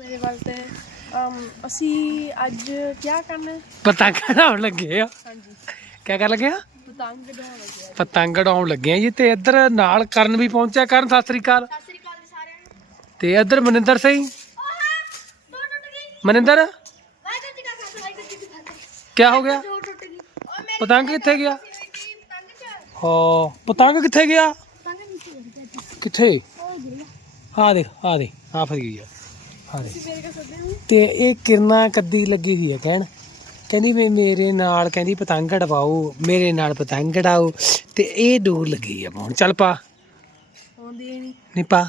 ਮੇਰੇ ਵੱਲ ਤੇ ਅਮ, ਅਸੀਂ ਅੱਜ ਕੀ ਕਰਨਾ? ਹੈ ਪਤੰਗ ਉਡਾਉਣ ਲੱਗੇ ਆ। ਹਾਂਜੀ। ਕਿਆ ਕਰ ਲੱਗੇ ਆ? ਪਤੰਗ ਉਡਾਉਣ ਲੱਗਿਆ ਪਤੰਗ ਉਡਾਉਣ ਲੱਗੇ ਆ ਜੀ ਤੇ ਇੱਧਰ ਨਾਲ ਕਰਨ ਵੀ ਪਹੁੰਚਿਆ ਕਰਨ ਸਤਿ ਸ੍ਰੀ ਅਕਾਲ। ਸਤਿ ਸ੍ਰੀ ਅਕਾਲ ਜੀ ਸਾਰਿਆਂ ਨੂੰ। ਤੇ ਇੱਧਰ ਮਨਿੰਦਰ ਸਿੰਘ ਦੋ ਟੁੱਟ ਗਈ। ਮਨਿੰਦਰ? ਕਾ ਕੀ ਹੋ ਗਿਆ? ਦੋ ਟੁੱਟ ਗਈ। ਓਏ ਮੇਰੀ ਪਤੰਗ ਕਿੱਥੇ ਗਿਆ? ਪਤੰਗ ਚ। ਹਾਂ ਪਤੰਗ ਕਿੱਥੇ ਗਿਆ? ਕਿੱਥੇ? ਆ ਦੇਖ ਆ ਦੇ ਆ ਫਸ ਗਈ ਆ। ਕਾ ਤੇ ਇਹ ਕਿਰਨਾ ਕੱਦੀ ਲੱਗੀ ਹੋਈ ਹੈ ਕਹਿਣ। ਕਹਿੰਦੀ ਵੀ ਮੇਰੇ ਨਾਲ ਕਹਿੰਦੀ ਪਤੰਗ ਉਡਵਾਓ ਮੇਰੇ ਨਾਲ ਪਤੰਗ ਉਡਾਓ ਤੇ ਇਹ ਦੂਰ ਲੱਗੀ ਆ ਹੁਣ ਚੱਲ ਪਾ। ਆਉਂਦੀ ਨਹੀਂ ਨਹੀਂ ਪਾ।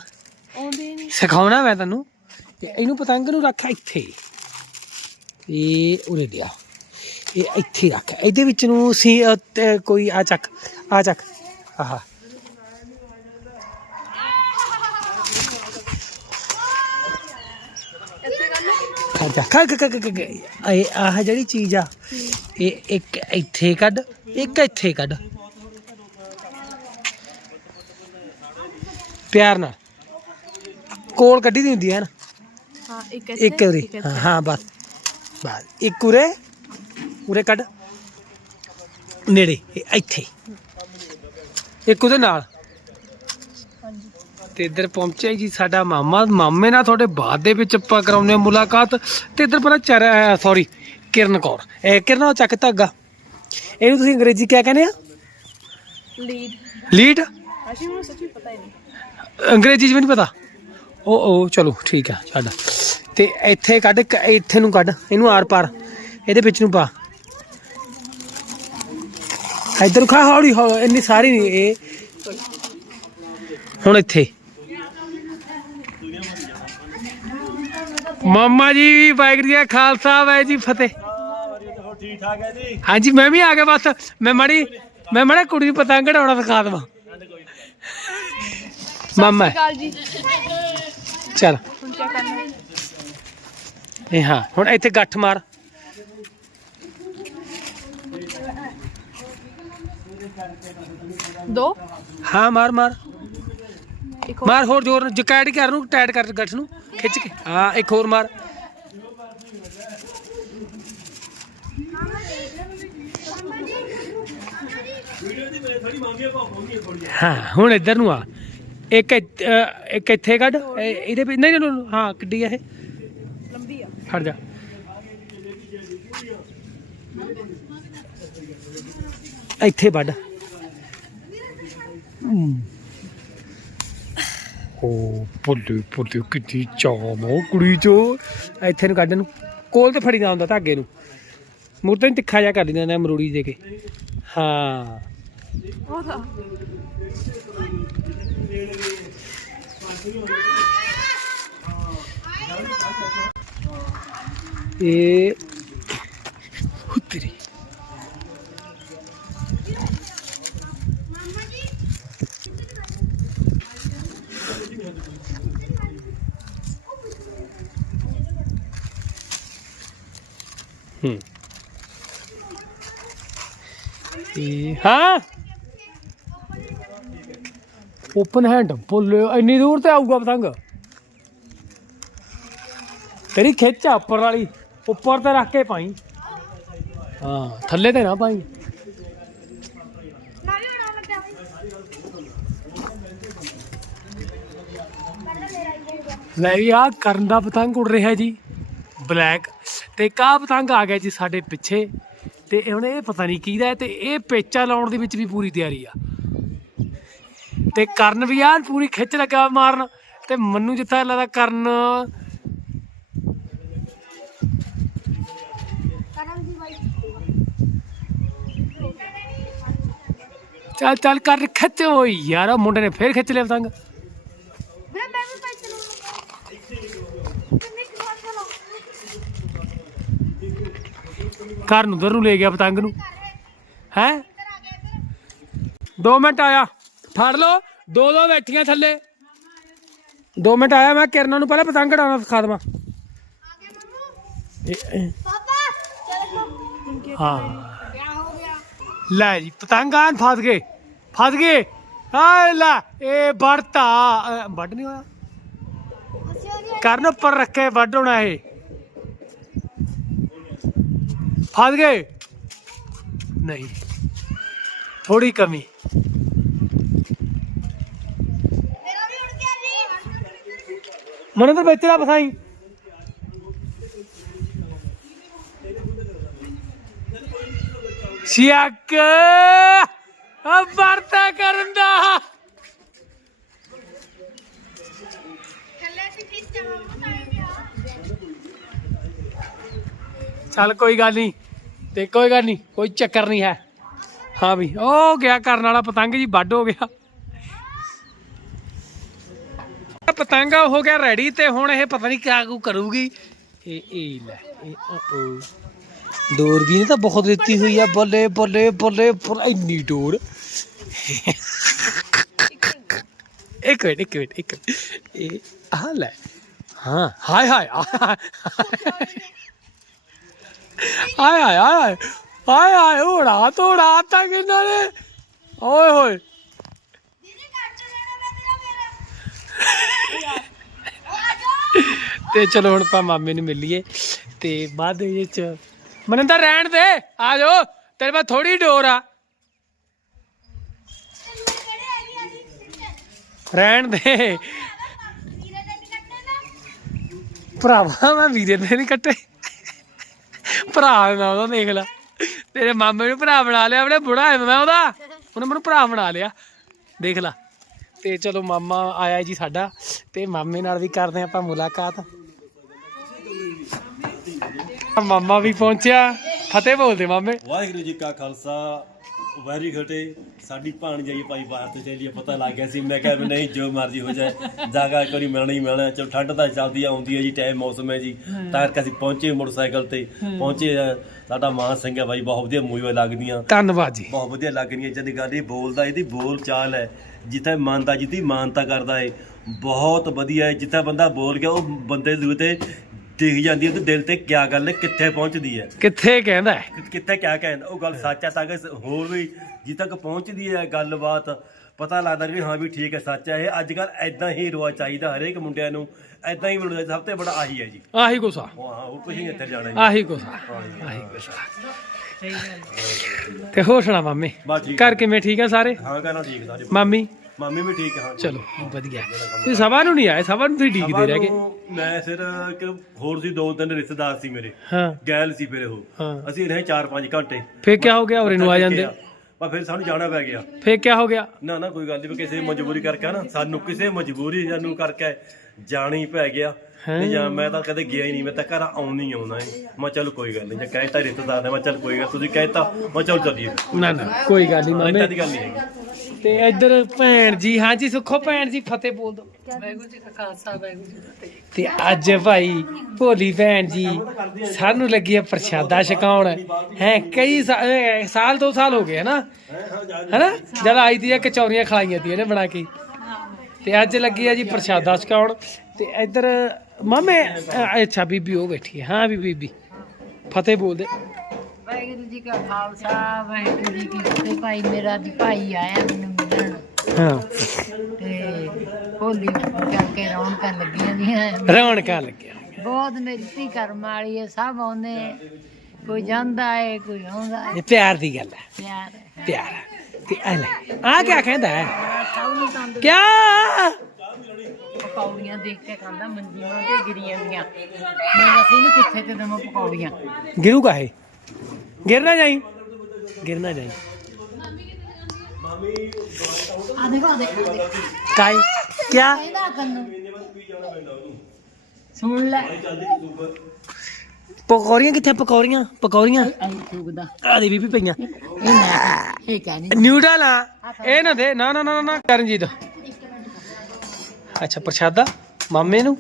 ਆਉਂਦੀ ਨਹੀਂ ਸਿਖਾਉਣਾ ਮੈਂ ਤੈਨੂੰ। ਤੇ ਇਹਨੂੰ ਪਤੰਗ ਨੂੰ ਰੱਖ ਇੱਥੇ। ਇਹ ਉਰੇ ਲਿਆ। ਇਹ ਇੱਥੇ ਰੱਖ। ਇਹਦੇ ਵਿੱਚ ਨੂੰ ਸੀ ਕੋਈ ਆ ਚੱਕ। ਆ ਚੱਕ। ਆਹਾ। ਕਰਨਾ ਖਾ ਜਾ ਖਾ ਖਾ ਖਾ ਖਾ, ਖਾ ਇਹ ਆਹ ਜਿਹੜੀ ਚੀਜ਼ ਆ ਇਹ ਇੱਕ ਇੱਥੇ ਕੱਢ ਇੱਕ ਇੱਥੇ ਕੱਢ। ਪਿਆਰ ਨਾਲ। ਕੋਲ ਕੱਢੀ ਦੀ ਹੁੰਦੀ ਹੈ ਨਾ। ਹਾਂ ਇੱਕ ਇੱਕ ਉਰੇ। ਹਾਂ ਹਾਂ ਬਸ। ਬਸ। ਇੱਕ ਉਰੇ ਉਰੇ ਕੱਢ। ਨੇੜੇ ਇੱਥੇ। ਇੱਕ ਉਹਦੇ ਨਾਲ। ਤੇ ਇੱਧਰ ਪਹੁੰਚਿਆ ਜੀ ਸਾਡਾ ਮਾਮਾ। ਮਾਮੇ ਨਾਲ ਤੁਹਾਡੇ ਬਾਅਦ ਦੇ ਵਿੱਚ ਆਪਾਂ ਕਰਾਉਂਦੇ ਹਾਂ ਮੁਲਾਕਾਤ। ਤੇ ਇੱਧਰ ਪਹਿਲਾਂ ਚਰ ਸੌਰੀ ਕਿਰਨ ਕੌਰ। ਇਹ ਕਿਰਨ ਉਹ ਚੱਕ ਧਾਗਾ। ਇਹਨੂੰ ਤੁਸੀਂ ਅੰਗਰੇਜ਼ੀ ਕਿਆ ਕਹਿੰਦੇ ਆ? ਲੀਡ ਲੀਡ ਅਸੀਂ ਨੂੰ ਸੱਚੀ ਪਤਾ ਹੀ ਨਹੀਂ। ਅੰਗਰੇਜ਼ੀ 'ਚ ਵੀ ਨਹੀਂ ਪਤਾ? ਉਹ ਉਹ ਚਲੋ ਠੀਕ ਆ ਛੱਡ। ਤੇ ਇੱਥੇ ਕੱਢ ਇੱਥੇ ਨੂੰ ਕੱਢ। ਇਹਨੂੰ ਆਰ ਪਾਰ। ਇਹਦੇ ਵਿੱਚ ਨੂੰ ਪਾ। ਇੱਧਰ ਖਾ ਹੌਲੀ ਹੌਲੀ ਇੰਨੀ ਸਾਰੀ ਨਹੀਂ ਇਹ। ਹੁਣ ਇੱਥੇ। ਮਾਮਾ ਜੀ ਵਾਹਿਗੁਰੂ ਜੀ ਕਾ ਖਾਲਸਾ ਵਾਹਿਗੁਰੂ ਜੀ ਫਤਿਹ। ਠੀਕ ਠਾਕ ਹੈ ਜੀ ਹਾਂਜੀ ਮੈਂ ਵੀ ਆ ਗਿਆ ਬਸ। ਮੈਂ ਮੜੀ ਮੈਂ ਮੜਾ ਕੁੜੀ ਨੂੰ ਪਤੰਗ ਉਡਾਉਣਾ ਸਿਖਾ ਦੇਵਾਂ। ਮਾਮਾ। ਚੱਲ। ਇਹ ਹਾਂ ਹੁਣ ਇੱਥੇ ਗੱਠ ਮਾਰ। ਦੋ? ਹਾਂ ਮਾਰ ਮਾਰ। ਇੱਕ ਮਾਰ ਹੋਰ ਜ਼ੋਰ ਨਾਲ ਜਕੈਟ ਕਰ ਨੂੰ ਟਾਈਟ ਕਰ ਗੱਠ ਨੂੰ ਖਿੱਚ ਕੇ। ਹਾਂ ਇੱਕ ਹੋਰ ਮਾਰ। ਹਾਂ ਹੁਣ ਇੱਧਰ ਨੂੰ ਆ। ਇੱਕ ਇੱਥ- ਇੱਕ ਇੱਥੇ ਕੱਢ ਇਹ- ਇਹਦੇ ਵਿੱਚ ਨਹੀਂ ਨਹੀਂ ਹਾਂ ਕਿੱਡੀ ਆ ਇਹ। ਲੰਬੀ ਆ। ਹਟ ਜਾ। ਇੱਥੇ ਵੱਢ। ਹਮ। ਓ ਪੁੱਲੇ ਪੁੱਲੇ ਕਿੱਡੀ ਚਾਮ ਉਹ ਕੁੜੀ ਚੋ। ਇੱਥੇ ਨੂੰ ਕੱਢ ਨੂੰ, ਕੋਲ ਤੇ ਫੜੀਦਾ ਹੁੰਦਾ ਧਾਗੇ ਨੂੰ। ਮੂਰਤੇ ਨੂੰ ਤਿੱਖਾ ਜਿਹਾ ਕਰ ਦਿੰਦਾ ਨਾ ਮਰੂੜੀ ਦੇ ਕੇ। ਹਾਂ। ਇਹ ਇਹ ਹਾਂ? ਓਪਨ ਹੈਂਡ ਪੁੱਲ ਇੰਨੀ ਦੂਰ ਤੇ ਆਊਗਾ ਪਤੰਗ? ਤੇਰੀ ਖਿੱਚ ਆ ਉੱਪਰ ਵਾਲੀ। ਉੱਪਰ ਤੇ ਰੱਖ ਕੇ ਪਾਈ। ਹਾਂ, ਥੱਲੇ ਤੇ ਨਾ ਪਾਈ। ਲੈ ਵੀ ਆ ਕਰਨ ਦਾ ਪਤੰਗ ਉੱਡ ਰਿਹਾ ਜੀ। ਬਲੈਕ ਤੇ ਕਾ ਪਤੰਗ ਆ ਗਿਆ ਜੀ ਸਾਡੇ ਪਿੱਛੇ। ਤੇ ਹੁਣ ਇਹ ਪਤਾ ਨਹੀਂ ਕਿਹਦਾ ਤੇ ਇਹ ਪੇਚਾ ਲਾਉਣ ਦੇ ਵਿੱਚ ਵੀ ਪੂਰੀ ਤਿਆਰੀ ਆ। ਤੇ ਕਰਨ ਵੀ ਆ ਪੂਰੀ ਖਿੱਚ ਲੱਗਾ ਮਾਰਨ, ਤੇ ਮੈਨੂੰ ਜਿੱਥਾ ਲੱਗਦਾ ਕਰਨ। ਚੱਲ ਚੱਲ, ਕਰ, ਖਿੱਚ ਓਏ ਯਾਰ ਮੁੰਡੇ ਨੇ ਫੇਰ ਖਿੱਚ ਲਿਆ ਪਤੰਗ ਮੈਂ ਮੈਂ ਵੀ ਪੈਸੇ ਲਵਾਂਗਾ ਕਿੰਨੇ ਕਿਲੋ ਚਲੋ ਘਰ ਨੂੰ ਉਧਰ ਨੂੰ ਲੈ ਗਿਆ ਪਤੰਗ ਨੂੰ। ਹੈ? 2 ਮਿੰਟ ਆਇਆ। ਫੜ ਲੋ ਦੋ ਦੋ ਬੈਠੀਆਂ ਥੱਲੇ। 2 ਮਿੰਟ ਆਇਆ ਮੈਂ ਕਿਰਨਾਂ ਨੂੰ ਪਹਿਲਾਂ ਪਤੰਗ ਉਡਾਉਣਾ ਸਿਖਾ ਦੇਵਾਂ। ਹਾਂ। ਲੈ ਜੀ ਪਤੰਗ ਆਨ ਫਸ ਗਏ। ਫਸ ਗਏ। ਹਾਏ ਲੈ ਇਹ ਵੜਤਾ। ਅ, ਵੱਢ ਨਹੀਂ ਹੋਇਆ। ਕਰਨ ਉੱਪਰ ਰੱਖੇ ਵੱਢ ਹੋਣਾ ਇਹ। ਫਸ ਗਏ? ਨਹੀਂ। ਥੋੜੀ ਕਮੀ। ਮੇਰਾ ਤਾਂ ਵਿੱਚ ਨਾ ਫਸਾਈ ਸ਼ਿਆਕ ਆ ਵਰਤਾ ਕਰਨ ਦਾ। ਥੱਲੇ ਸੀ ਫਿਸ ਚੱਲ ਕੋਈ ਗੱਲ ਨਹੀਂ। ਤੇ ਕੋਈ ਗੱਲ ਨਹੀਂ ਕੋਈ ਚੱਕਰ ਨਹੀਂ ਹੈ। ਹਾਂ ਵੀ ਉਹ ਗਿਆ ਕਰਨ ਵਾਲਾ ਪਤੰਗ ਜੀ ਵੱਡ ਹੋ ਗਿਆ। ਪਤੰਗ ਹੋ ਗਿਆ ਰੈਡੀ ਤੇ ਹੁਣ ਇਹ ਪਤਾ ਨਹੀਂ ਕਿਆ ਕੁ ਕਰੂਗੀ। ਇਹ ਇਹ ਲੈ ਇਹ ਉਹ। ਦੂਰਬੀਨ ਤਾਂ ਬਹੁਤ ਦਿੱਤੀ ਹੋਈ ਆ ਬੱਲੇ ਬੱਲੇ ਬੱਲੇ ਬੱਲੇ, ਇੰਨੀ ਡੋਰ ਇੱਕ ਮਿੰਟ ਇੱਕ ਮਿੰਟ ਇੱਕ ਮਿੰਟ। ਇਹ ਆ ਲੈ। ਹਾਂ ਹਾਏ ਹਾਏ ਆਹ, ਹਾਏ ਹਾਏ ਹਾਏ ਹਾਏ ਹਾਏ ਉੜਾ ਤੋੜਾ ਤਾਂ ਕਿੰਨਾ ਨੇ? ਓਏ ਹੋਏ। ਤੇ ਚਲੋ ਹੁਣ ਆਪਾਂ ਮਾਮੇ ਨੂੰ ਮਿਲੀਏ ਤੇ ਬਾਅਦ ਦੇ ਵਿੱਚ ਮਨਿੰਦਰ ਰਹਿਣ ਦੇ। ਆ ਜਾਓ। ਤੇਰੇ ਕੋਲ ਥੋੜੀ ਡੋਰ ਆ। ਰਹਿਣ ਦੇ। ਭਰਾਵਾ ਮੈਂ ਵੀਰੇ ਦੇ ਨਹੀਂ ਕੱਟੇ। ਭਰਾ ਨਾ ਉਹਦਾ, ਦੇਖ ਲੈ। ਤੇਰੇ ਮਾਮੇ ਨੂੰ ਭਰਾ ਬਣਾ ਲਿਆ, ਆਪਣੇ ਬੁੜਾ ਹੈ ਮੈਂ ਉਹਦਾ। ਉਹਨੇ ਮੈਨੂੰ ਭਰਾ ਬਣਾ ਲਿਆ। ਦੇਖ ਲੈ। ਤੇ ਚਲੋ ਮਾਮਾ ਆਇਆ ਜੀ ਸਾਡਾ, ਤੇ ਮਾਮੇ ਨਾਲ ਵੀ ਕਰਦੇ ਆਪਾਂ ਮੁਲਾਕਾਤ। ਮਾਮਾ ਵੀ ਪਹੁੰਚਿਆ। ਫਤਿਹ ਬੋਲਦੇ ਮਾਮੇ। ਵਾਹਿਗੁਰੂ ਜੀ ਕਾ ਖਾਲਸਾ। ਵੈਰੀ ਘਟੇ ਸਾਡੀ ਭਾਣ ਜਾਈ ਭਾਈ ਬਾਹਰ ਤੋਂ ਚੱਲੀਏ ਪਤਾ ਲੱਗ ਗਿਆ ਸੀ। ਮੈਂ ਕਿਹਾ ਵੀ ਨਹੀਂ ਜੋ ਮਰਜ਼ੀ ਹੋ ਜਾਏ। ਜਾਗਾ ਵਾਰੀ ਮਿਲਣਾ ਹੀ ਮਿਲਣਾ। ਚਲੋ ਠੰਡ ਤਾਂ ਚੱਲਦੀ ਆਉਂਦੀ ਹੈ ਜੀ ਟਾਈਮ ਮੌਸਮ ਹੈ ਜੀ। ਤਾਂ ਕਰਕੇ ਅਸੀਂ ਪਹੁੰਚੇ ਮੋਟਰਸਾਈਕਲ ਤੇ। ਪਹੁੰਚੇ। ਸਾਡਾ ਮਾਨ ਸਿੰਘ ਹੈ ਭਾਈ ਬਹੁਤ ਵਧੀਆ ਮੂਵੀਆਂ ਲੱਗਦੀਆਂ। ਧੰਨਵਾਦ ਜੀ। ਬਹੁਤ ਵਧੀਆ ਲੱਗਦੀਆਂ। ਜਦ ਗੱਲ ਇਹ ਬੋਲਦਾ ਇਹਦੀ ਬੋਲ ਚਾਲ ਹੈ। ਜਿੱਥੇ ਮੰਨਦਾ ਜਿੱਦੀ ਮਾਨਤਾ ਕਰਦਾ ਹੈ ਬਹੁਤ ਵਧੀਆ ਹੈ ਜਿੱਥੇ ਬੰਦਾ ਬੋਲ ਗਿਆ ਉਹ ਬੰਦੇ ਦੇ ਤੇ ਦਿਖ ਜਾਂਦੀ ਹੈ ਤੇ ਦਿਲ ਤੇ ਕਿਆ ਗੱਲ ਹੈ ਕਿੱਥੇ ਪਹੁੰਚਦੀ ਹੈ? ਕਿੱਥੇ ਕਹਿੰਦਾ ਹੈ? ਕਿ- ਕਿੱਥੇ ਕਿਆ ਕਹਿੰਦਾ? ਉਹ ਗੱਲ ਸੱਚ ਹੈ ਤਾਂ ਕਿ ਹੋਰ ਵੀ ਜਿੱਥੇ ਤੱਕ ਪਹੁੰਚਦੀ ਹੈ ਗੱਲਬਾਤ ਪਤਾ ਲੱਗਦਾ ਵੀ ਹਾਂ ਵੀ ਠੀਕ ਹੈ ਸੱਚ ਹੈ। ਇਹ ਅੱਜ ਕੱਲ ਐਦਾਂ ਹੀ ਰਵਾ ਚਾਹੀਦਾ ਹਰੇਕ ਮੁੰਡਿਆਂ ਨੂੰ। ਐਦਾਂ ਹੀ ਮਿਲਦਾ ਸਭ ਤੋਂ ਬੜਾ ਆਹੀ ਹੈ ਜੀ। ਆਹੀ ਗੁੱਸਾ ਹਾਂ ਹੋਰ ਕੁਝ ਨਹੀਂ ਇੱਥੇ ਜਾਣਾ ਜੀ। ਆਹੀ ਗੁੱਸਾ ਆਹੀ ਗੁੱਸਾ ਤੇ ਹੋਰ ਸੁਣਾ ਮਾਮੇ? ਬਸ ਠੀਕ ਘਰ ਕਿਵੇਂ ਠੀਕ ਆ ਸਾਰੇ? ਹਾਂ ਕਹਿਣਾ ਠੀਕ ਸਾਰੇ ਮਾਮੀ? ਮਾਮੀ ਵੀ ਠੀਕ ਹੈ ਚਲੋ ਵਧੀਆ। ਤੁਸੀਂ ਸਭਾ ਨੂੰ ਨਹੀਂ ਆਏ? ਸਭਾ ਨੂੰ ਤੁਸੀਂ ਡੀਕਦੇ ਰਹਿ ਗਏ। ਸਾਨੂੰ ਮੈਂ ਫਿਰ ਇੱਕ ਹੋਰ ਸੀ ਦੋ ਤਿੰਨ ਰਿਸ਼ਤੇਦਾਰ ਸੀ ਮੇਰੇ। ਹਾਂ। ਗੈਲ ਸੀ ਫਿਰ ਉਹ। ਹਾਂ। ਅਸੀਂ ਰਹੇ 4-5 ਘੰਟੇ। ਫੇਰ ਕਿਆ ਹੋ ਗਿਆ? ਉਰੇ ਨੂੰ ਆ ਜਾਂਦੇ। ਪਰ ਫਿਰ ਸਾਨੂੰ ਜਾਣਾ ਪੈ ਗਿਆ। ਫੇਰ ਕਿਆ ਹੋ ਗਿਆ? ਨਾ ਨਾ ਕੋਈ ਗੱਲ ਨਹੀਂ ਕਿਸੇ ਮਜਬੂਰੀ ਕਰਕੇ ਨਾ। ਸਾਨੂੰ ਕਿਸੇ ਮਜਬੂਰੀ ਸਾਨੂੰ ਕਰਕੇ ਜਾਣਾ ਪੈ ਗਿਆ। ਨਹੀਂ ਜਾਂ ਮੈਂ ਤਾਂ ਕਦੇ ਗਿਆ ਹੀ ਨਹੀਂ ਮੈਂ ਤਾਂ ਘਰ ਆਉਣੀ ਹੀ ਆਉਣਾ ਹੈ ਮੈਂ ਚੱਲ ਕੋਈ ਗੱਲ ਨਹੀਂ ਜੇ ਕਹਿਤਾ ਰਿਸ਼ਤੇਦਾਰ ਨੇ ਮੈਂ ਚੱਲ ਕੋਈ ਗੱਲ ਤੁਸੀਂ ਕਹਿਤਾ ਮੈਂ ਚੱਲ ਚੱਲੀਏ। ਨਾ ਨਾ ਕੋਈ ਗੱਲ ਨਹੀਂ ਮਾਮੇ। ਏਦਾਂ ਦੀ ਗੱਲ ਨਹੀਂ ਹੈਗੀ। ਤੇ ਇੱਧਰ ਭੈਣ ਜੀ ਹਾਂਜੀ ਸੁੱਖੋ ਭੈਣ ਜੀ ਫਤਿਹ ਬੋਲ ਦੋ ਤੇ ਅੱਜ ਭਾਈ ਭੋਲੀ ਭੈਣ ਜੀ ਸਾਨੂੰ ਲੱਗੀ ਆ ਪ੍ਰਸ਼ਾਦਾ ਛਕਾਉਣ। ਹੈ ਕਈ ਸਾ- ਅਹ ਸਾਲ ਦੋ ਸਾਲ ਹੋ ਗਏ ਹਨਾ? ਹਨਾ? ਜਦ ਆਈ ਦੀਆਂ ਕਚੌਰੀਆਂ ਖਲਾਈਆਂ ਤੀ ਇਹਨੇ ਬਣਾ ਕੇ। ਤੇ ਅੱਜ ਲੱਗੀ ਆ ਜੀ ਪ੍ਰਸ਼ਾਦਾ ਛਕਾਉਣ। ਤੇ ਇੱਧਰ ਮਾਮੇ ਅਹ ਅੱਛਾ ਬੀਬੀ ਉਹ ਬੈਠੀ ਹੈ ਹਾਂ ਵੀ ਬੀਬੀ। ਫਤਿਹ ਬੋਲਦੇ ਵਾਹਿਗੁਰੂ ਜੀ ਕਾ ਖਾਲਸਾ ਵਾਹਿਗੁਰੂ ਜੀ ਕੀ ਫਤਿਹ। ਭਾਈ ਮੇਰਾ ਦੀ ਭਾਈ ਆਇਆ ਮੈਨੂੰ। ਹਾਂ। ਤੇ ਹੋਲੀ ਕਰਕੇ ਰੌਣਕਾਂ ਲੱਗੀਆਂ ਦੀਆਂ। ਰੌਣਕਾਂ ਲੱਗਿਆ। ਬਹੁਤ ਮੇਰੀ ਧੀ ਕਰਮ ਵਾਲੀ ਹੈ ਸਭ ਆਉਂਦੇ ਕੋਈ ਜਾਂਦਾ ਹੈ ਕੋਈ ਆਉਂਦਾ ਹੈ ਇਹ ਪਿਆਰ ਦੀ ਗੱਲ ਹੈ। ਪਿਆਰ ਹੈ। ਪਿਆਰ ਤੇ ਆ ਲੈ ਆ ਕਿਆ ਕਹਿੰਦਾ ਹੈ? ਸਭ ਨੂੰ ਤੰਦ ਕਿਆ? ਪਕੌੜੀਆਂ ਦੇਖ ਕੇ ਖਾਂਦਾ ਮੰਜੀ ਮਾਂ ਤੇ ਗਿਰੀਆਂ ਦੀਆਂ ਮੈਂ ਅਸੀਂ ਨੂੰ ਕਿੱਥੇ ਤੇ ਦਮਾ ਪਕੌੜੀਆਂ? ਗਿਰੂ ਕਾਹੇ? ਗਿਰ ਨਾ ਜਾਈ। ਗਿਰ ਨਾ ਜਾਈ। ਆ ਦੇਖੋ ਆ ਦੇਖੋ ਕਾਈ ਕਿਆ? ਕਹਿੰਦਾ ਕੰਨੂ। ਸੁਣ ਲੈ। ਪਕੌੜੀਆਂ ਕਿੱਥੇ ਪਕੌੜੀਆਂ ਪਕੌੜੀਆਂ? ਆਈ ਥੂਕਦਾ ਆ ਦੇ। ਬੀਬੀ ਪਈਆਂ। ਇਹ ਮੈਂ ਇਹ ਕਹਿੰਦੀ ਨਿਊਡਲ ਆ। ਇਹ ਨਾ ਦੇ ਨਾ ਨਾ ਨਾ ਨਾ ਕਰਨਜੀਤ। ਅੱਛਾ ਪ੍ਰਸ਼ਾਦਾ ਮਾਮੇ ਨੂੰ?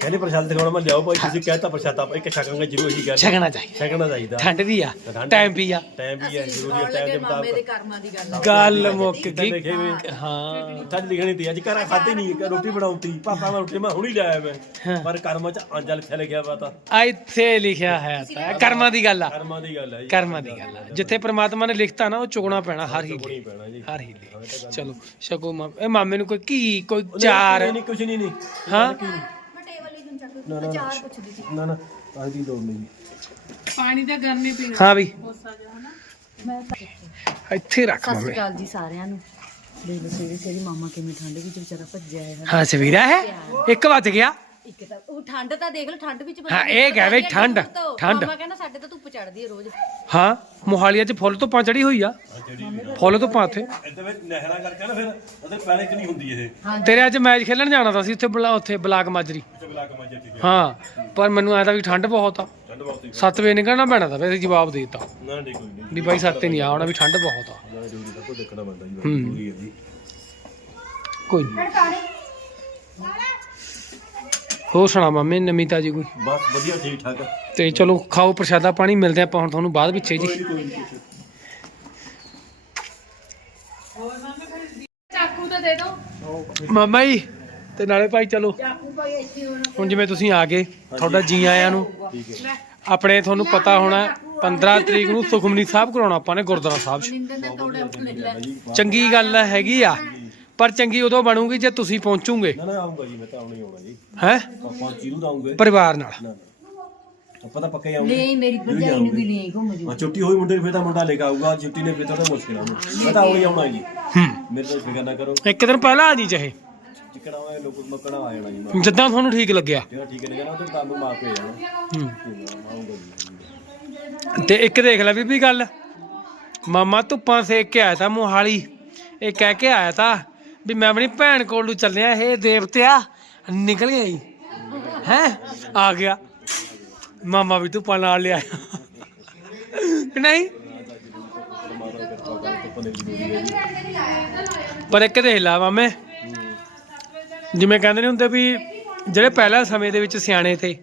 ਕਹਿੰਦੇ ਪ੍ਰਸ਼ਾਦ ਦਿਖਾਉਣਾ ਮੈਂ ਲਿਆਓ ਭਾਈ ਤੁਸੀਂ ਕਹਿਤਾ ਪ੍ਰਸ਼ਾਦਾ ਇੱਕ ਛਕਾਂਗੇ ਜ਼ਰੂਰ ਇਹੀ ਗੱਲ ਛਕਣਾ ਚਾਹੀਦਾ। ਛਕਣਾ ਚਾਹੀਦਾ। ਠੰਡ ਵੀ ਆ ਠੰਡ ਟਾਈਮ ਵੀ ਆ। ਟਾਈਮ ਵੀ ਹੈ ਜ਼ਰੂਰੀ ਹੈ ਟਾਈਮ ਦੇ ਮੁਤਾਬਕ। ਗੱਲ ਮੁੱਕ ਦੇਖੇ ਗਈ। ਵੀ। ਹਾਂ। ਠੰਡ ਲਿਖਣੀ ਤੀ ਅੱਜ ਘਰਾਂ ਖਾਧੀ ਨਹੀਂ ਕਿ ਰੋਟੀ ਬਣਾਉਂਦੀ। ਪਾਪਾ ਮੈਂ ਰੋਟੀ ਮੈਂ ਹੁਣੀ ਲਿਆਇਆ ਮੈਂ। ਪਰ ਕਰਮਾਂ ਚ ਅੰਜਲ ਲਿਖਿਆ ਲਿਖਿਆ ਵਾ ਤਾਂ। ਆ ਇੱਥੇ ਲਿਖਿਆ ਹੈ ਤਾਂ ਕਰਮਾਂ ਦੀ ਗੱਲ ਆ। ਕਰਮਾਂ ਦੀ ਗੱਲ ਹੈ ਜੀ। ਕਰਮਾਂ ਦੀ ਗੱਲ ਆ। ਜਿੱਥੇ ਪ੍ਰਮਾਤਮਾ ਨੇ ਲਿਖਤਾ ਨਾ ਉਹ ਚੁਗਣਾ ਪੈਣਾ ਹਰ ਹੀਲੇ ਨਹੀਂ ਪੈਣਾ ਜੀ। ਹਰ ਹੀਲੇ ਚਲੋ ਸ਼ਗੋ ਮਾਮ ਇਹ ਮਾਮੇ ਨੂੰ ਕੋਈ ਕੀ ਕੋਈ ਚਾਰ ਨਹੀਂ ਕੁਝ ਨਹੀਂ ਨਹੀਂ। ਹਾਂ? ਨਾ ਨਾ ਚਾਰ ਪੁੱਛਦੀ ਸੀ। ਨਾ ਨਾ ਪਾਣੀ ਦੀ ਲੋੜ ਨਹੀਂ। ਪਾਣੀ ਤਾਂ ਗਰਮੀ ਪੀਣਾ। ਹਾਂ ਵੀ। ਕੋਸਾ ਜਿਹਾ ਹਨਾ? ਮੈਂ ਇੱਥੇ ਰੱਖ ਸਤਿ ਸ਼੍ਰੀ ਮੰਮੀ ਅਕਾਲ ਜੀ ਸਾਰਿਆਂ ਨੂੰ। ਦੇਖ ਲਓ ਸਵੇਰੇ ਸਵੇਰੇ ਮਾਮਾ ਕਿਵੇਂ ਠੰਡ ਵਿੱਚ ਵਿਚਾਰਾ ਭੱਜਿਆ ਹੈ ਹਾਂ ਸਵੀਰਾ ਹੈ? ਇੱਕ ਵੱਜ ਗਿਆ। ਇੱਕ ਤਾਂ ਉਹ ਠੰਡ ਤਾਂ ਦੇਖ ਲਓ ਠੰਡ ਵਿੱਚ ਹਾਂ, ਇਹ ਕਹਿ ਵੀ ਠੰਡ, ਠੰਡ। ਮਾਮਾ ਕਹਿੰਦਾ ਸਾਡੇ ਤਾਂ ਧੁੱਪ ਚੜਦੀ ਹੈ ਰੋਜ਼। ਹਾਂ ਮੋਹਾਲੀਆ 'ਚ ਫੁੱਲ ਧੁੱਪਾਂ ਚੜੀ ਹੋਈ ਆ। ਫੁੱਲ ਧੁੱਪਾਂ ਉੱਥੇ। ਇਹਦੇ ਵਿੱਚ ਨਹਿਰਾਂ ਕਰਕੇ ਨਾ ਫਿਰ ਉਹਦੇ ਪਹਿਲੇ ਕਿ ਨਹੀਂ ਹੁੰਦੀ ਇਹ। ਤੇਰੇ ਅੱਜ ਮੈਚ ਖੇਲਣ ਜਾਣਾ ਤਾਂ ਸੀ ਉੱਥੇ ਬਲਾ ਉੱਥੇ ਬਲਾਕ ਮਾਜਰੀ। ਠੀਕ ਹੈ। ਹਾਂ ਪਰ ਮੈਨੂੰ ਐਂ ਤਾਂ ਵੀ ਠੰਡ ਬਹੁਤ ਆ। ਠੰਡ ਬਹੁਤ ਹੀ 7 ਵਜੇ ਨਿਕਲਣਾ ਪੈਣਾ ਤਾਂ ਵੈਸੇ ਜਵਾਬ ਦੇ ਦਿੱਤਾ। ਨਾ ਨਹੀਂ ਕੋਈ ਨਹੀਂ। ਵੀ ਬਾਈ ਸੱਤੇ ਨਹੀਂ ਆਉਣਾ ਵੀ ਠੰਡ ਬਹੁਤ ਆ। ਨਾ ਡਿਊਟੀ ਸਭ ਕੁਝ ਦੇਖਣਾ ਪੈਂਦਾ ਜੀ ਹੂੰ। ਜ਼ਰੂਰੀ ਹੈ ਜੀ। ਕੋਈ ਨਹੀਂ ਹੋਰ ਸੁਣਾ ਮਾਮੇ ਨਵੀਂ ਤਾਜੀ ਕੋਈ? ਬਸ ਵਧੀਆ ਠੀਕ ਠਾਕ ਤੇ ਚਲੋ ਖਾਓ ਪ੍ਰਸ਼ਾਦਾ ਪਾਣੀ ਮਿਲਦੇ ਆਪਾਂ ਹੁਣ ਤੁਹਾਨੂੰ ਬਾਅਦ ਵਿੱਚ ਜੀ। ਚਾਕੂ ਤਾਂ ਦੇ ਦੋ। ਮਾਮਾ ਜੀ ਤੇ ਨਾਲੇ ਭਾਈ ਚਲੋ। ਹੋਣਾ। ਜਿਵੇਂ ਤੁਸੀਂ ਆ ਗਏ ਤੁਹਾਡਾ ਜੀ ਆਇਆਂ ਨੂੰ। ਆਪਣੇ ਤੁਹਾਨੂੰ ਪਤਾ ਹੋਣਾ 15 ਤਰੀਕ ਨੂੰ ਸੁਖਮਨੀ ਸਾਹਿਬ ਕਰਾਉਣਾ ਆਪਾਂ ਨੇ ਗੁਰਦੁਆਰਾ ਸਾਹਿਬ 'ਚ। ਚੰਗੀ ਗੱਲ ਹੈਗੀ ਆ। ਪਰ ਚੰਗੀ ਉਦੋਂ ਬਣੂਗੀ ਜੇ ਤੁਸੀਂ ਪਹੁੰਚੋਗੇ। ਨਾ ਨਾ ਆਉਂਗਾ ਜੀ ਮੈਂ ਤਾਂ ਆਉਣਾ ਹੀ ਆਉਣਾ ਜੀ। ਹੈ? ਆਪਾਂ ਜ਼ਰੂਰ ਆਉਂਗੇ ਪਰਿਵਾਰ ਨਾਲ। ਨਾ ਨਾ। ਆਪਾਂ ਤਾਂ ਪੱਕਾ ਆਉਂਗੇ ਨਹੀਂ ਮੇਰੀ ਭਰਜਾਈ ਨੂੰ ਵੀ ਨਹੀਂ ਘੁੰਮ ਜੂ। ਹਾਂ ਛੁੱਟੀ ਹੋਈ ਮੁੰਡੇ ਨੂੰ ਫਿਰ ਤਾਂ ਮੁੰਡਾ ਲੈ ਕੇ ਆਊਗਾ। ਛੁੱਟੀ ਨੇ ਫਿਰ ਤਾਂ ਉਹਦਾ ਮੁਸ਼ਕਿਲ ਆਉਣਾ ਮੈਂ ਤਾਂ ਆਉਣਾ ਆਉਣਾ ਜੀ। ਹੂੰ। ਮੇਰੇ ਤੋਂ ਫਿਕਰ ਨਾ ਕਰੋ। ਇੱਕ ਦਿਨ ਪਹਿਲਾਂ ਆ ਜੀ ਚਾਹੇ। ਚਿਕਣਾ ਹੋਇਆ ਲੋਕ ਮੱਕਣਾ ਆ ਜਾਣਾ ਜੀ। ਜਿੱਦਾਂ ਤੁਹਾਨੂੰ ਠੀਕ ਲੱਗਿਆ। ਜਿਹੜਾ ਠੀਕ ਨਹੀਂ ਨਾ ਉਹ ਤੇ ਤੁਹਾਨੂੰ ਮਾਰ ਪੇ ਜਾਣਾ ਹੂੰ। ਆਉਂਗਾ ਜੀ। ਤੇ ਇੱਕ ਦੇਖ ਲੈ ਬੀਬੀ ਗੱਲ। ਮਾਮਾ ਧੁੱਪਾਂ ਸੇਕ ਕੇ ਆਇਆ ਤਾਂ ਮੋਹਾਲੀ। ਇਹ ਕਹਿ ਕੇ ਆਇਆ ਤਾਂ ਵੀ ਮੈਂ ਆਪਣੀ ਭੈਣ ਕੋਲ ਨੂੰ ਚੱਲਿਆ, ਇਹ ਦੇਵਤਿਆ ਨਿਕਲ ਗਿਆ ਜੀ। ਹੈ? ਆ ਗਿਆ। ਮਾਮਾ ਵੀ ਧੁੱਪਾਂ ਨਾਲ ਲਿਆ ਕਿ ਨਹੀਂ? ਪਰ ਇੱਕ ਦੇਖ ਲਾ ਮਾਮੇ। ਜਿਵੇਂ ਕਹਿੰਦੇ ਨੇ ਹੁੰਦੇ ਵੀ ਜਿਹੜੇ ਪਹਿਲੇ ਸਮੇਂ ਦੇ ਵਿੱਚ ਸਿਆਣੇ ਤੇ,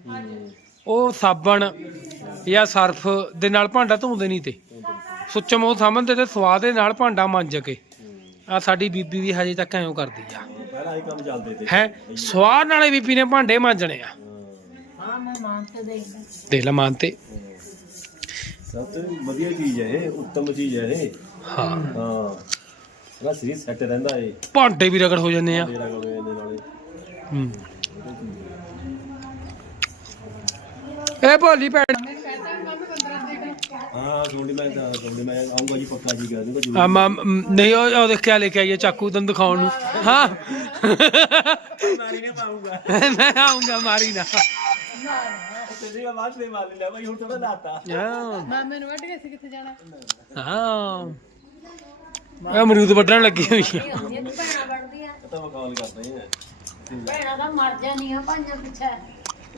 ਉਹ ਸਾਬਣ ਜਾਂ ਸਰਫ ਦੇ ਨਾਲ ਭਾਂਡਾ ਧੋਂਦੇ ਨਹੀਂ ਤੇ। ਸੁੱਚਮ ਉਹ ਸਮਝਦੇ ਤੇ ਸਵਾਦ ਦੇ ਨਾਲ ਭਾਂਡਾ ਮੰਜ ਕੇ। ਆ ਸਾਡੀ ਬੀਬੀ ਵੀ ਹਜੇ ਤੱਕ ਐਂ ਕਰਦੀ ਆ। ਪਹਿਲਾਂ ਇਹ ਕੰਮ ਚੱਲਦੇ ਤੇ। ਹੈ? ਸਵਾਦ ਨਾਲੇ ਬੀਬੀ ਨੇ ਭਾਂਡੇ ਮਾਂਜਣੇ ਆ। ਹਾਂ ਮੈਂ ਮਾਨ ਤੇ ਦੇਖਦਾ ਦੇਖ ਲਾ ਮਾਨ ਤੇ। ਸਭ ਤੋਂ ਵਧੀਆ ਚੀਜ਼ ਹੈ ਇਹ ਉੱਤਮ ਚੀਜ਼ ਹੈ ਇਹ। ਹਾਂ। ਹਾਂ। ਇਹਦਾ ਸਰੀਰ ਸੈੱਟ ਰਹਿੰਦਾ ਏ ਭਾਂਡੇ ਵੀ ਰਗੜ ਹੋ ਜਾਂਦੇ ਆ। ਤੇਰਾ ਕੋਲ ਇਹਦੇ ਨਾਲੇ। ਹੂੰ। ਇਹ ਭੋਲੀ ਭੈਣ ਹਾਂ ਸੋਣੀ ਮੈਂ ਤਾਂ ਸੋਣੀ ਮੈਂ ਆਉਂਗਾ ਜੀ ਪੱਕਾ ਜੀ ਕਹਿ ਦੂੰਗਾ ਆ ਮਾਮ ਨਹੀਂ ਉਹ ਉਹ ਦੇਖ ਕੇ ਲੈ ਕੇ ਆਈਏ ਚਾਕੂ ਤੈਨੂੰ ਦਿਖਾਉਣ ਨੂੰ। ਹਾਂ। ਮਾਰੀ ਨੇ ਪਾਉਂਗਾ ਮੈਂ ਆਉਂਗਾ ਮਾਰੀ ਨਾ। ਤੇਰੀ ਆਵਾਜ਼ ਲੈ ਮਾਰ ਲਿਆ ਭਾਈ ਹੁਣ ਥੋੜਾ ਲਾਤਾ। ਹਾਂ। ਮਾਮੇ ਨੂੰ ਵੱਢ ਕੇ ਸੀ ਕਿੱਥੇ ਜਾਣਾ? ਹਾਂ। ਇਹ ਅਮਰੂਦ ਵੱਢਣ ਲੱਗੀ ਹੋਈ ਆ। ਇਹ ਭੈਣਾ ਵੜਦੀਆਂ ਪਤਾ ਮਖੌਲ ਕਰਦੇ ਆ। ਭੈਣਾ ਦਾ ਮਰ ਜਾਣੀਆਂ ਭਾਈਆਂ ਪਿੱਛੇ।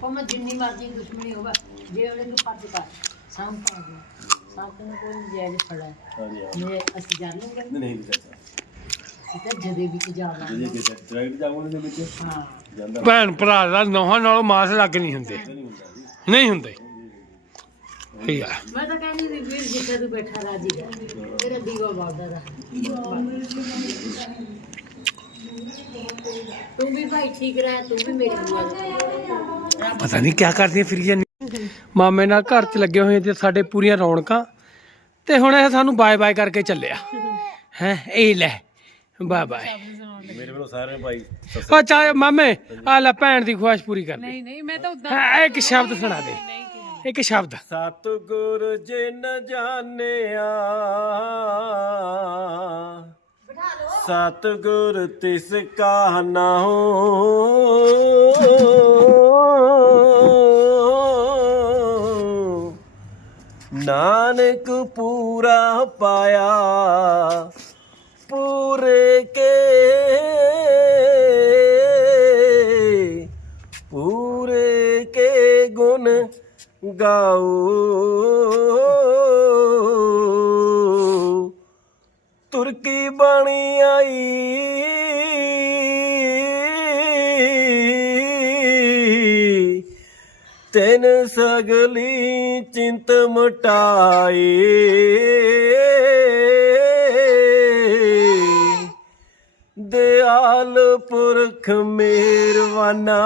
ਉਹ ਮੈਂ ਜਿੰਨੀ ਮਰਜ਼ੀ ਦੁਸ਼ਮਣੀ ਹੋਵੇ ਜੇ ਉਹਨੇ ਨੂੰ ਫਰਜ਼ ਕਰ ਸਾਮ ਪਾ ਦੇ ਸਾਥ ਨੂੰ ਕੋਈ ਨਜਾਇਜ਼ ਫੜਾ ਹੈ। ਹਾਂਜੀ ਹਾਂ। ਮੈਂ ਅਸੀਂ ਜਾਣਾਂਗੇ ਨਹੀਂ ਨਹੀਂ ਚਾਚਾ। ਅਸੀਂ ਤਾਂ ਜਦੇ ਵਿੱਚ ਜਾਣਾ ਜੇ ਕਿ ਡਰਾਈਵ ਜਾਉਂਗੇ ਦੇ ਵਿੱਚ। ਹਾਂ। ਜਾਂਦਾ। ਭੈਣ ਭਰਾ ਦਾ ਨੋਹਾਂ ਨਾਲੋਂ ਮਾਸ ਲੱਗ ਨਹੀਂ ਹੁੰਦੇ। ਨਹੀਂ ਹੁੰਦਾ ਜੀ। ਨਹੀਂ ਹੁੰਦੇ। ਠੀਕ ਆ। ਮੈਂ ਤਾਂ ਕਹਿੰਦੀ ਸੀ ਵੀਰ ਜਿੱਥੇ ਤੂੰ ਬੈਠਾ ਰਾਜੀ ਰਹਿ ਤੇਰਾ ਦੀਵਾ ਬਾਬਦਾ ਦਾ ਤੂੰ ਵੀ ਭਾਈ ਠੀਕ ਰਹਿ ਤੂੰ ਵੀ ਮੇਰੀ ਦੁਆ ਪਤਾ ਨਹੀਂ ਕੀ ਕਰਦੀਆਂ ਫਿਰ ਜਾਂਦੀ ਮਾਮੇ ਨਾਲ ਘਰ 'ਚ ਲੱਗੇ ਹੋਏ ਤੇ ਸਾਡੇ ਪੂਰੀਆਂ ਰੌਣਕਾਂ ਤੇ ਹੁਣ ਇਹ ਸਾਨੂੰ ਬਾਏ ਬਾਏ ਕਰਕੇ ਚੱਲਿਆ। ਹੈ ਇਹ ਲੈ ਬਾਏ ਬਾਏ। ਮੇਰੇ ਵੱਲੋਂ ਸਾਰਿਆਂ ਨੂੰ ਭਾਈ ਉਹ ਚਾਹੇ ਮਾਮੇ ਆ ਲੈ ਭੈਣ ਦੀ ਖੁਆਇਸ਼ ਪੂਰੀ ਕਰ ਦੇ। ਨਹੀਂ ਮੈਂ ਤਾਂ ਉਦਾਂ ਹਾਂ, ਇੱਕ ਸ਼ਬਦ ਸੁਣਾ ਦੇ। ਇੱਕ ਸ਼ਬਦ। ਸਤਿਗੁਰ ਜੇ ਨ ਜਾਣਿਆ ਸਤਿਗੁਰ ਤਿਸ ਕਾ ਨਾਉ ਨਾਨਕ ਪੂਰਾ ਪਾਇਆ ਪੂਰੇ ਕੇ ਪੂਰੇ ਕੇ ਗੁਣ ਗਾਓ ਤੁਰਕੀ ਬਣੀ ਆਈ? ਤੈਨ ਸਗਲੀ ਚਿੰਤ ਮਟਾਈ। ਦਿਆਲ ਪੁਰਖ ਮਿਹਰਵਾਨਾ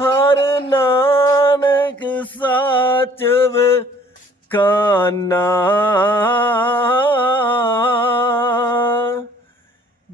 ਹਰ ਨਾਨਕ ਸਾਚਵ ਕਾਨਾ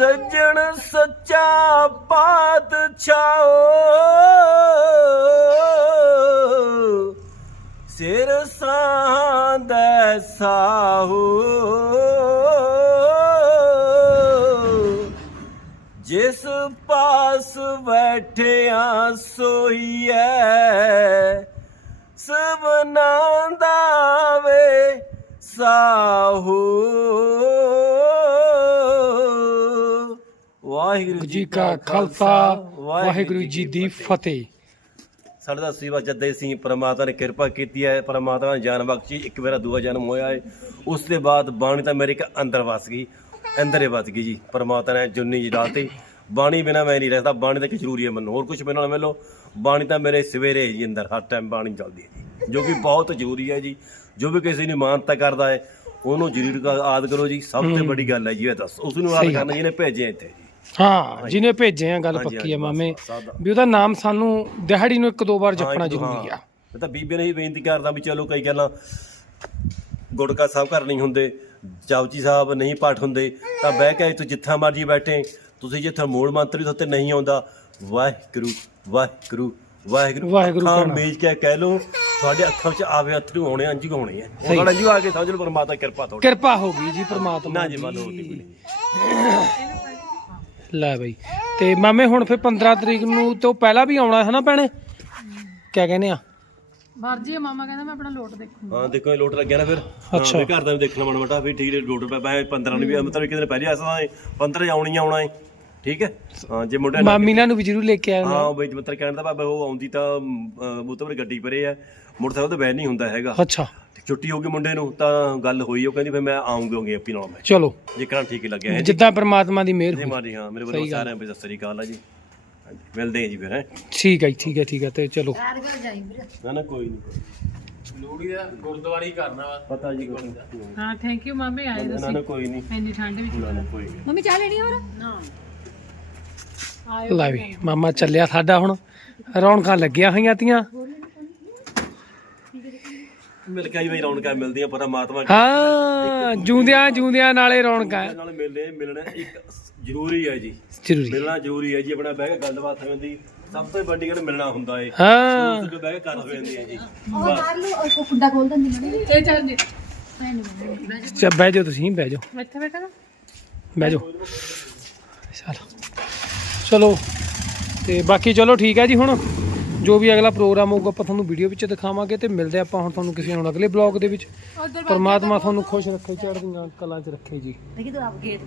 ਸੱਜਣ ਸੱਚਾ ਪਾਤਸ਼ਾਹ। ਸਿਰ ਸਾਂਦੈ ਸਾਹੂ। ਜਿਸ ਪਾਸ ਬੈਠਿਆ ਸੋਈਐ ਸਭਨਾਂ ਦਾ ਵੇ ਸਾਹੂ। ਵਾਹਿਗੁਰੂ ਜੀ ਕਾ ਖਾਲਸਾ ਵਾਹਿਗੁਰੂ ਜੀ ਦੀ ਫਤਿਹ। ਸਾਡੇ ਦਾ ਸੇਵਾ ਜੱਦੇ ਸਿੰਘ ਪ੍ਰਮਾਤਮਾ ਨੇ ਕਿਰਪਾ ਕੀਤੀ ਹੈ। ਪ੍ਰਮਾਤਮਾ ਨੇ ਜਾਨ ਬਖਸ਼ੀ ਇੱਕ ਮੇਰਾ ਦੂਆ ਜਨਮ ਹੋਇਆ ਹੈ ਉਸ ਦੇ ਬਾਅਦ ਬਾਣੀ ਤਾਂ ਮੇਰੇ ਇੱਕ ਅੰਦਰ ਵਸ ਗਈ ਅੰਦਰੇ ਵਸ ਗਈ ਜੀ। ਪ੍ਰਮਾਤਮਾ ਨੇ ਜੁਨੀ ਜੀ ਡਾਲਤੀ ਬਾਣੀ ਬਿਨਾ ਮੈਂ ਨਹੀਂ ਰਹਿਦਾ ਬਾਣੀ ਤਾਂ ਕਿ ਜ਼ਰੂਰੀ ਹੈ ਮੈਨੂੰ। ਹੋਰ ਕੁਝ ਮੈਨੂੰ ਨਾ ਮਿਲੋ। ਬਾਣੀ ਤਾਂ ਮੇਰੇ ਸਵੇਰੇ ਹੈ ਜੀ ਅੰਦਰ ਹਰ ਟਾਈਮ ਬਾਣੀ ਚੱਲਦੀ ਹੈ ਜੀ। ਜੋ ਕਿ ਬਹੁਤ ਜ਼ਰੂਰੀ ਹੈ ਜੀ। ਜੋ ਵੀ ਕਿਸੇ ਨੂੰ ਮਾਨਤਾ ਕਰਦਾ ਹੈ ਉਹਨੂੰ ਜ਼ਰੂਰ ਆਦ ਕਰੋ ਜੀ। ਸਭ ਤੋਂ ਵੱਡੀ ਗੱਲ ਹੈ ਜੀ ਇਹ ਦੱਸ। ਉਸ ਨੂੰ ਆਦ ਕਰਨਾ ਜਿਹਨੇ ਭੇਜਿਆ ਇੱਥੇ। ਹਾਂ ਜਿਹਨੇ ਭੇਜੇ ਆ ਗੱਲ ਹਾਂਜੀ, ਪੱਕੀ ਆ ਹਾਂਜੀ, ਮਾਮੇ। ਬਸ। ਵੀ ਉਹਦਾ ਨਾਮ ਸਾਨੂੰ ਦਿਹਾੜੀ ਨੂੰ ਇੱਕ ਦੋ ਵਾਰ ਜਪਣਾ ਇੱਕ ਜ਼ਰੂਰੀ ਆ। ਹਾਂ। ਮੈਂ ਤਾਂ ਬੀਬੀ ਨੇ ਹੀ ਬੇਨਤੀ ਕਰਦਾ ਵੀ ਚਲੋ ਕਈ ਗੱਲਾਂ ਗੁੜਕਾ ਸਾਹਿਬ ਘਰ ਨਹੀਂ ਹੁੰਦੇ ਜਾਵਜੀ ਸਾਹਿਬ ਨਹੀਂ ਪਾਠ ਹੁੰਦੇ ਤਾਂ ਬਹਿ ਕੇ ਤੂੰ ਜਿੱਥਾ ਮਰਜ਼ੀ ਬੈਠੇ ਤੁਸੀਂ ਜਿੱਥੇ ਮੂਲ ਮੰਤਰ ਵੀ ਉੱਤੇ ਨਹੀਂ ਆਉਂਦਾ ਵਾਹਿਗੁਰੂ ਵਾਹਿਗੁਰੂ ਵਾਹਿਗੁਰੂ। ਵਾਹਿਗੁਰੂ ਅੱਖਾਂ ਕਹਿਣਾ। ਮੇਜ ਕੇ ਕਹਿ ਲੋ ਤੁਹਾਡੇ ਅੱਖਾਂ ਵਿੱਚ ਆਵੇ ਅਥਰੂ ਹੋਣੇ ਅੰਜੂ ਹੋਣੇ ਆ। ਉਹਨਾਂ ਅੰਜੂ ਆ ਕੇ ਸਮਝ ਲਓ ਪਰਮਾਤਮਾ ਕਿਰਪਾ ਤੁਹਾਡੀ ਕਿਰਪਾ ਹੋ ਗਈ ਜੀ ਪ੍ਰਮਾਤਮਾ ਨਾ ਜੀ ਵੱਲ ਲੈ ਬਈ। ਤੇ ਮਾਮੇ ਹੁਣ ਫਿਰ 15 ਤਰੀਕ ਨੂੰ ਤੋਂ ਪਹਿਲਾਂ ਵੀ ਆਉਣਾ ਹੈ ਨਾ ਭੈਣੇ? ਕਿਆ ਕਹਿੰਦੇ ਆ? ਮਰਜ਼ੀ ਮਾਮਾ ਕਹਿੰਦਾ ਮੈਂ ਆਪਣਾ ਲੋਟ ਦੇਖੂ ਹਾਂ ਦੇਖੋ ਇਹ ਲੋਟ ਲੱਗਿਆ ਨਾ ਫਿਰ। ਅੱਛਾ। ਹਾਂ, ਵੀ ਘਰ ਦਾ ਵੀ ਦੇਖਣਾ ਮਾੜਾ ਮੋਟਾ ਵੀ ਠੀਕ ਹੈ ਲੋਟ ਪੈ ਪੈ 15 ਨੂੰ ਵੀ ਮਤਲਬ ਇੱਕ ਦਿਨ ਪਹਿਲੇ ਆਸਾ 15 ਆਉਣੀ ਆਉਣਾ ਹੈ ਠੀਕ ਹੈ? ਹਾਂ ਜੇ ਮੁੰਡੇ ਮਾਮੀ ਨਾਲ ਨੂੰ ਵੀ ਜ਼ਰੂਰ ਲੈ ਕੇ ਆਇਆ ਹਾਂ ਬਈ ਮਤਲਬ ਕਹਿਣ ਦਾ ਬਾਬਾ ਉਹ ਆਉਂਦੀ ਤਾਂ ਮੁੱਤਬਰ ਗੱਡੀ ਪਰੇ ਆ ਮੋਟਰਸਾਈਕਲ ਤੇ ਬੈਨ ਨਹੀਂ ਹੁੰਦਾ ਹੈਗਾ। ਅੱਛਾ। ਛੁੱਟੀ ਹੋ ਗਈ ਮੁੰਡੇ ਨੂੰ ਤਾਂ ਗੱਲ ਹੋਈ ਉਹ ਕਹਿੰਦੀ ਫਿਰ ਮੈਂ ਆਉਂਗੀ ਆਪੀ ਨਾਲ ਮੈਂ। ਚਲੋ। ਜੇ ਕਰਾਂ ਠੀਕ ਹੀ ਲੱਗਿਆ ਹੈ ਜੀ? ਜਿੱਦਾਂ ਪ੍ਰਮਾਤਮਾ ਦੀ ਮਿਹਰ ਜੀ ਹੋਈ ਮਾਰੀ ਹਾਂ ਮੇਰੇ ਵੱਲੋਂ ਸਾਰਿਆਂ ਨੂੰ ਸਤਿ ਸ੍ਰੀ ਅਕਾਲ ਆ ਜੀ। ਹਾਂਜੀ, ਮਿਲਦੇ ਹਾਂ ਜੀ ਫਿਰ ਹੈ? ਠੀਕ ਹੈ ਜੀ, ਠੀਕ ਹੈ ਠੀਕ ਹੈ ਤੇ ਚਲੋ। ਨਾ ਨਾ ਕੋਈ ਨਹੀਂ। ਲੋੜੀ ਦਾ ਗੁਰਦੁਆਰਾ ਹੀ ਕਰਨਾ ਵਾ ਪਤਾ ਜੀ ਕੋਈ ਹਾਂ ਥੈਂਕ ਯੂ ਮਾਮੇ ਆਏ ਨਾ ਨਾ ਕੋਈ ਨਹੀਂ। ਇੰਨੀ ਠੰਡ ਵਿੱਚ ਨਾ ਨਾ ਕੋਈ ਨਹੀਂ। ਮੰਮੀ ਚਾਹ ਲੈਣੀ ਹੋਰ? ਨਾ। ਲੈ ਵੀ ਮਾਮਾ ਚੱਲਿਆ ਸਾਡਾ ਹੁਣ। ਰੌਣਕਾਂ ਲੱਗੀਆਂ ਹੋਈਆਂ ਤੀਆਂ। ਮਿਲ ਕੇ ਆਈ ਬਈ ਰੌਣਕਾਂ ਮਿਲਦੀਆਂ ਪਰਮਾਤਮਾ ਹਾਂ ਜੂੰਦਿਆਂ ਜੂੰਦਿਆਂ ਨਾਲੇ ਰੌਣਕਾਂ ਨਾਲ ਮਿਲਦੇ ਮਿਲਣਾ ਇੱਕ ਜ਼ਰੂਰੀ ਹੈ ਜੀ। ਜ਼ਰੂਰੀ। ਮਿਲਣਾ ਜ਼ਰੂਰੀ ਹੈ ਜੀ ਆਪਣਾ ਬਹਿ ਕੇ ਗੱਲਬਾਤ ਹੋ ਜਾਂਦੀ ਸਭ ਤੋਂ ਵੱਡੀ ਗੱਲ ਮਿਲਣਾ ਹੁੰਦਾ ਏ। ਹਾਂ। ਤੋਂ ਬਹਿ ਕੇ ਕਰ ਹੋ ਜਾਂਦੀ ਹੈ ਜੀ। ਉਹ ਮਾਰ ਲਓ ਉਹ ਕੁੱਡਾ ਖੋਲ ਦਿੰਦੀ ਮੈਂ ਇਹ ਚੱਲ ਜੀ। ਬਹਿ ਜਾਓ। ਤੁਸੀਂ ਬਹਿ ਜਾਓ। ਇੱਥੇ ਬੈਠਾ ਬਹਿ ਜਾਓ। ਚਲੋ। ਚਲੋ ਤੇ ਬਾਕੀ ਚਲੋ ਠੀਕ ਹੈ ਜੀ ਹੁਣ। ਜੋ ਵੀ ਅਗਲਾ ਪ੍ਰੋਗਰਾਮ ਹੋਊਗਾ ਆਪਾਂ ਤੁਹਾਨੂੰ ਵੀਡੀਓ ਵਿੱਚ ਦਿਖਾਵਾਂਗੇ ਤੇ ਮਿਲਦੇ ਆਪਾਂ ਹੁਣ ਤੁਹਾਨੂੰ ਕਿਸੇ ਹੁਣ ਅਗਲੇ ਬਲੌਗ ਦੇ ਵਿੱਚ। ਪਰਮਾਤਮਾ ਤੁਹਾਨੂੰ ਖੁਸ਼ ਰੱਖੇ ਚੜ੍ਹਦੀਆਂ ਕਲਾਂ 'ਚ ਰੱਖੇ ਜੀ। ਦੇਖੀ ਤੂੰ ਆਪ ਗੇਟ